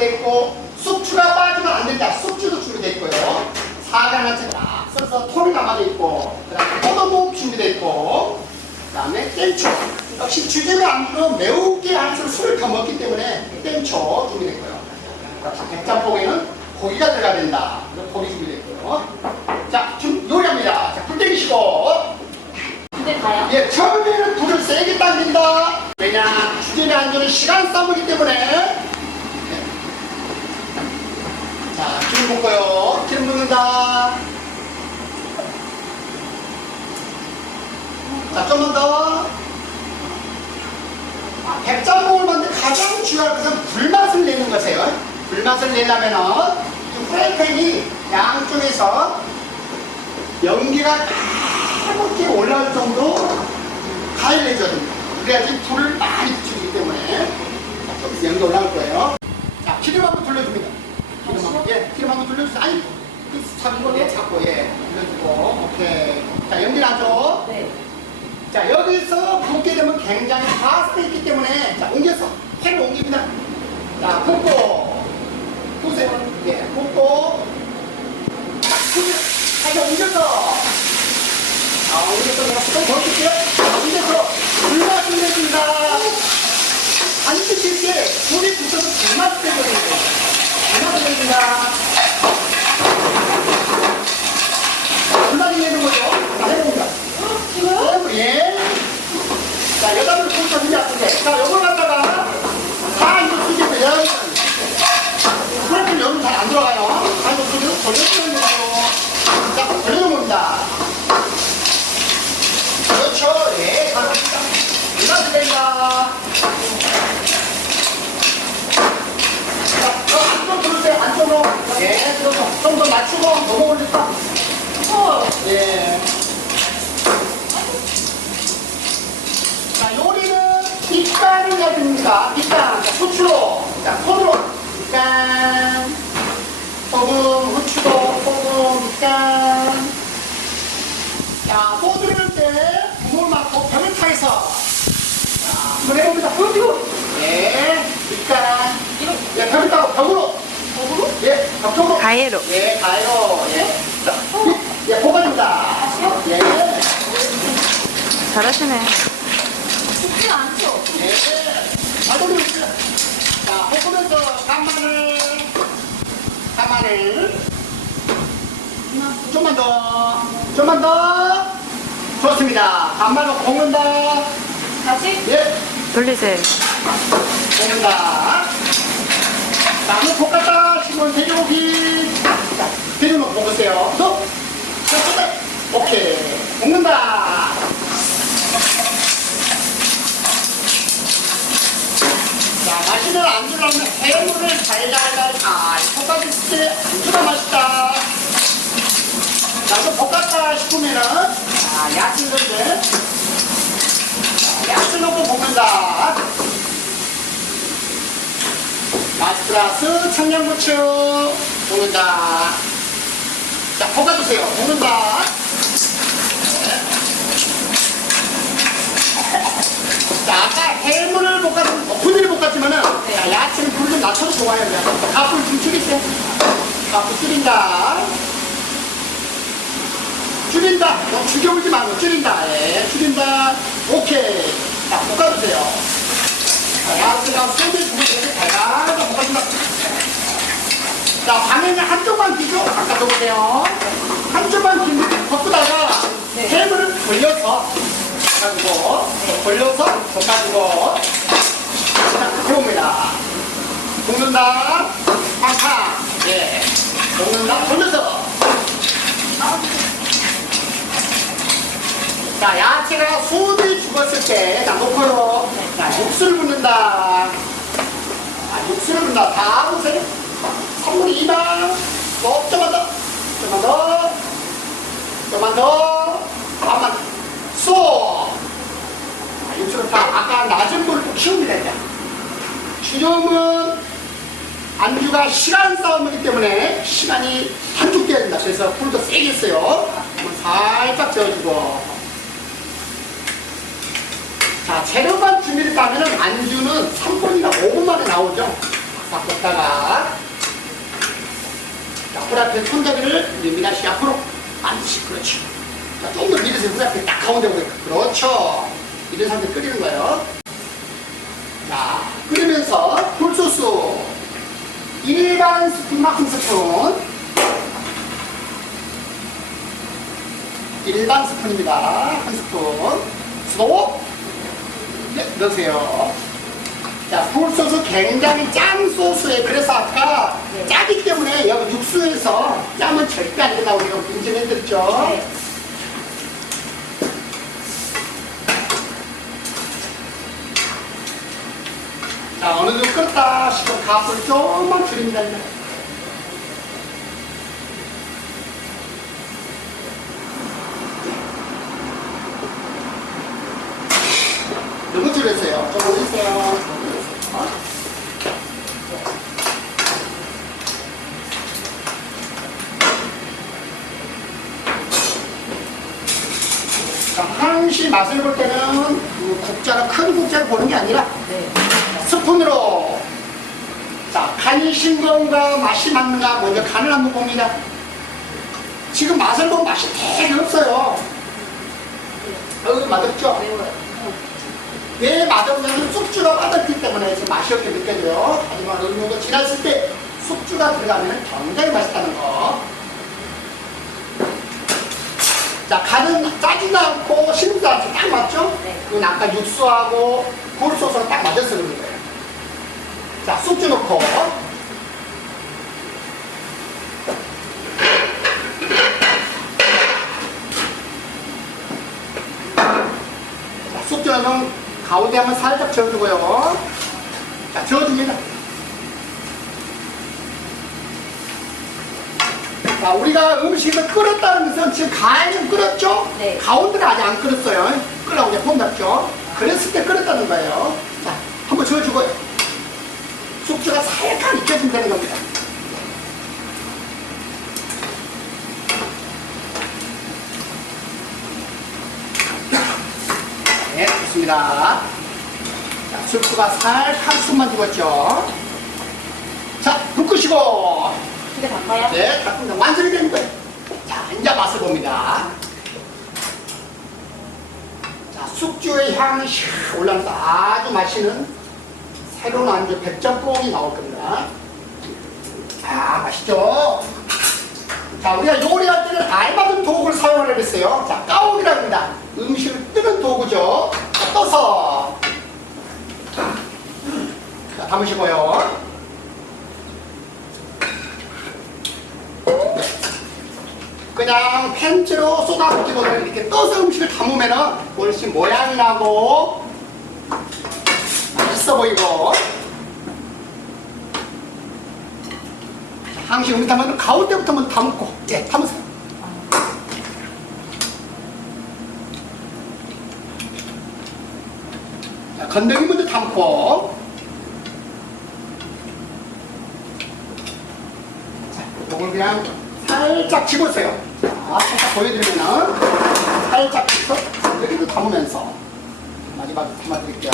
준비되어 있고, 숙주가 빠지면 안 된다. 숙주도 준비되어 있고요. 사간 하나 딱 써서 톨이 담아져 있고, 그 다음에 포도묵 준비되어 있고, 그 다음에 땡초. 역시 주제가 아니고 매우게 할수록 술을 더 먹기 때문에 땡초 준비되어 있고요. 백짬뽕에는 고기가 들어가야 된다. 고기 준비되어 있고요. 자, 요리합니다. 자, 불 떼기시고. 근데 가요? 예, 처음에는 불을 세게 당긴다. 왜냐, 주제에 안주는 시간 싸움이기 때문에. 네. 자, 기름 붓고요. 기름 붓는다. 자, 좀만 더. 백짬봉을 만들 가장 중요한 것은 불맛을 내는 것이에요. 불맛을 내려면은 이 프라이팬이 양쪽에서 연기가 까맣게 올라올 정도 가열 내줘야 됩니다. 그래야지 불을 많이 붙이기 때문에 좀 연기 올라올 거예요. 자, 기름 한번 돌려줍니다. 기름 한번, 예, 기름 한번 돌려주세요. 아니, 잡고, 예, 잡고, 예, 돌려주고, 오케이. 자, 연기 나죠? 네. 자, 여기서 붓게 되면 굉장히 가스가 있기 때문에, 자, 옮겨서 팬을 옮깁니다. 자, 붓고, 보세요. 예, 붓고, 살짝 옮겨서, 옮겨서 내가 조금 더 줄게요. 옮겨서, 불맛을 내준다. 안 드실 때, 불이 붙어서 불맛을 내거든요. 불맛을 내준다. 불맛을 내는 거죠. 자, 해봅니다. 예. 자, 여자분 불 준비 아픈데. 자, 요걸 갖다가 다 이거 튀기고요. 프라이팬 여름 잘 안 들어가요. 다 이거 돌려주는 거예요. 자, 돌려주는 겁니다. 그렇죠. 예. 잘합니다. 불맛을 낸다. 자, 저 안쪽으로 돌으세요. 안쪽으로. 예, 그렇죠. 좀 더 낮추고 너무 올릴까? 예. 자, 요리는 밑간을 해야 됩니다. 밑간. 자, 후추로. 자, 손으로. 밑간. 소금, 후추도, 소금, 밑간. 자, 소주를 때 국물 막고 벽을 타해서. 자, 한번 해봅니다. 예. 밑간. 예, 벽을 타고 벽으로. 벽으로? 예, 벽으로. 가해로. 예, 가해로. 예. 자, 예, 볶아줍니다. 예. 잘하시네. 쉽지가 않죠? 예. 잘 돌리고 있어요. 자, 볶으면서 간마늘. 좀만 더. 좋습니다. 간마늘 볶는다. 다시? 예. 돌리세요. 볶는다. 자, 한번 볶았다 싶으면 돼지고기. 자, 돼지고기 볶으세요. 또. 오케이. 볶는다. 자, 맛있는 안주를 하면 해물을 달달달 볶아줬을 때 안주가 맛있다. 자, 또 볶았다 싶으면은 야채를 넣는데 야채 넣고 볶는다. 맛 플러스 청양고추 볶는다. 자, 볶아주세요. 볶는다. 자, 아까 해물을 분리를 볶았지만은, 자, 야채는 불 좀 낮춰도 좋아요. 가불 좀 줄일게. 가불 줄인다. 너무 죽여오지 말고 줄인다. 예, 줄인다. 오케이. 자, 볶아주세요. 자, 야채가 소주 주고 이렇게 달달하게 볶아준다. 자, 방에는 한쪽만 끼죠? 아까 보세요. 한쪽만 끼는 볶다가 해물을 돌려서 볶아주고 자, 해봅니다. 볶는다. 팡팡. 예. 볶는다. 돌려서. 자, 야채가 소들이 죽었을 때, 자, 노코로. 자, 육수를 붓는다. 육수를 붓는다. 다 보세요. 3분의 2만. 좀만 더. 반만. 육수를 다 아까 낮은 불로 키웁니다. 이제. 주름은 안주가 시간 싸움이기 때문에 시간이 단축돼야 된다. 그래서 불도 세게 했어요. 살짝 저어주고. 자, 재료만 준비를 하면 안주는 3분이나 5분 만에 나오죠. 싹 볶다가 자, 후라이팬 손잡이를 밀다시 앞으로 반드시 그렇죠. 자, 좀 더 밀으세요. 후라이팬 딱 가운데 오게끔. 그렇죠. 이런 상태 끓이는 거예요. 자, 끓이면서 굴소스 일반 스푼만 1스푼, 일반 스푼입니다. 1스푼 수도 네, 넣으세요. 자, 굴소스 굉장히 짠 소스에 그래서 아까 네. 짜기 때문에 여기 육수에서 짬은 절대 안 된다고 제가 인증해드렸죠. 네. 자, 어느 정도 끓었다 싶으면 가스를 조금만 줄입니다. 너무 줄였어요. 좀 올리세요. 자, 한시 맛을 볼 때는 국자는 큰 국자를 보는 게 아니라 네. 스푼으로 자, 간이 싱거운가 맛이 맞는가 먼저 간을 한번 봅니다. 지금 맛을 보면 맛이 되게 없어요. 맛없죠? 매워요. 왜 맛없냐면 숙주가 빠졌기 때문에 지금 맛이 없게 느껴져요. 하지만 어느 정도 지났을 때 숙주가 들어가면 굉장히 맛있다는 거. 자, 간은 짜지도 않고 싱지도 않고 딱 맞죠? 네. 그건 아까 육수하고 굴소스가 딱 맞아서 그런 거예요. 자, 숙주 넣고 자, 숙주는 가운데 한번 살짝 저어주고요. 자, 저어줍니다. 자, 우리가 음식을 끓였다는 것은 지금 가에는 끓였죠? 네. 가운데는 아직 안 끓였어요. 끓라고 이제 폼났죠? 그랬을 때 끓였다는 거예요. 자, 한번 저어주고요. 숙주가 살짝 익혀주면 되는 겁니다. 네, 좋습니다. 자, 숙주가 살짝 숨만 죽었죠? 자, 불 끄시고. 이게 바꿔요? 네, 다 완성이 되는 거예요. 자, 이제 맛을 봅니다. 자, 숙주의 향이 샥 올라오면서 아주 맛있는 새로운 안주 백짬뽕이 나올 겁니다. 아, 맛있죠? 자, 우리가 요리할 때는 알맞은 도구를 사용하려고 했어요. 자, 까오기라고 합니다. 음식을 뜨는 도구죠. 자, 떠서. 자, 담으시고요. 그냥 팬츠로 쏟아붓기보다 이렇게 떠서 음식을 담으면은 훨씬 모양이 나고 맛있어 보이고. 항시 음식 담으면 가운데부터 한번 담고, 예, 담으세요. 자, 건더기 먼저 담고. 자, 이걸 그냥 살짝 집으세요. 자, 살짝 보여드리면은 살짝 집어서 건더기도 담으면서 마지막에 담아드릴게요.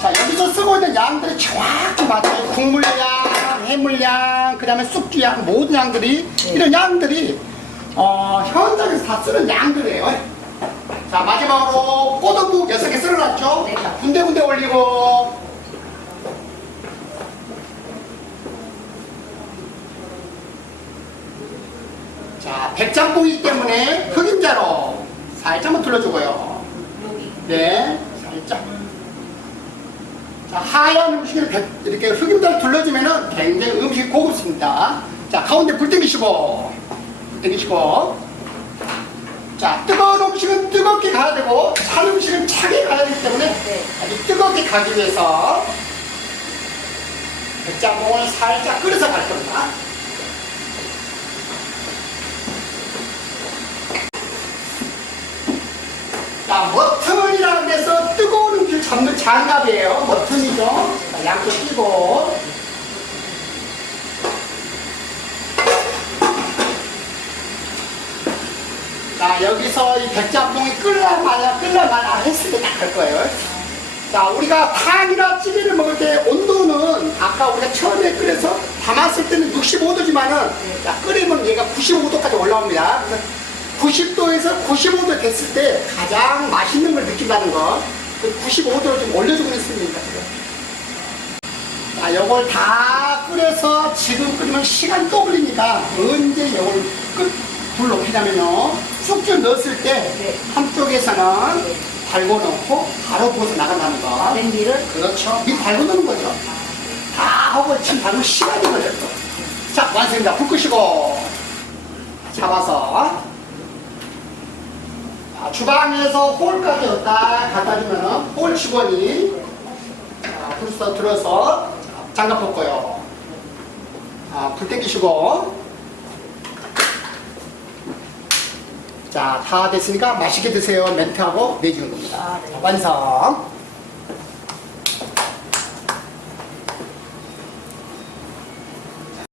자, 여기서 쓰고 있는 양들이 정확히 맞아요. 국물량, 해물량, 그 다음에 숙주양, 모든 양들이, 이런 양들이, 현장에서 다 쓰는 양들이에요. 자, 마지막으로 꼬들묵 6개 썰어놨죠? 네. 자, 군데군데 올리고, 자, 백짬뽕이기 때문에 흑임자로 살짝만 둘러주고요. 여기. 네, 살짝. 자, 하얀 음식을 이렇게 흑임자를 둘러주면은 굉장히 음식이 고급습니다. 자, 가운데 불 땡기시고, 자, 뜨거운 음식은 뜨겁게 가야 되고, 찬 음식은 차게 가야 되기 때문에 네. 아주 뜨겁게 가기 위해서 백짬뽕을 살짝 끓여서 갈 겁니다. 자, 머튼이라고 해서 뜨거운 음식을 잡는 장갑이에요. 머튼이죠. 자, 양쪽 끼고. 자, 여기서 이 백짬뽕이 끓라마냐 했을 때 딱 할 거예요. 자, 우리가 탕이나 찌개를 먹을 때 온도는 아까 우리가 처음에 끓여서 담았을 때는 65도지만은 자, 끓이면 얘가 95도까지 올라옵니다. 그래서 90도에서 95도 됐을 때 가장 맛있는 걸 느낀다는 거. 그 95도를 좀 올려주고 있습니다. 지금. 자, 요걸 다 끓여서 지금 끓이면 시간이 또 걸리니까 언제 요걸 불 높이냐면요. 쑥쭉 넣었을 때 한쪽에서는 달고 넣고 바로 부어서 나간다는 거. 냄비를? 그렇죠. 밑 달고 넣는 거죠. 다 하고 지금 달고 시간이 걸렸어. 자, 완성입니다. 불 끄시고 잡아서 자, 주방에서 홀까지 딱 갖다 주면은 홀 직원이 불 들어서 장갑 벗고요. 불 땡기시고 자, 다 됐으니까 맛있게 드세요 멘트하고 내주는 겁니다. 완성.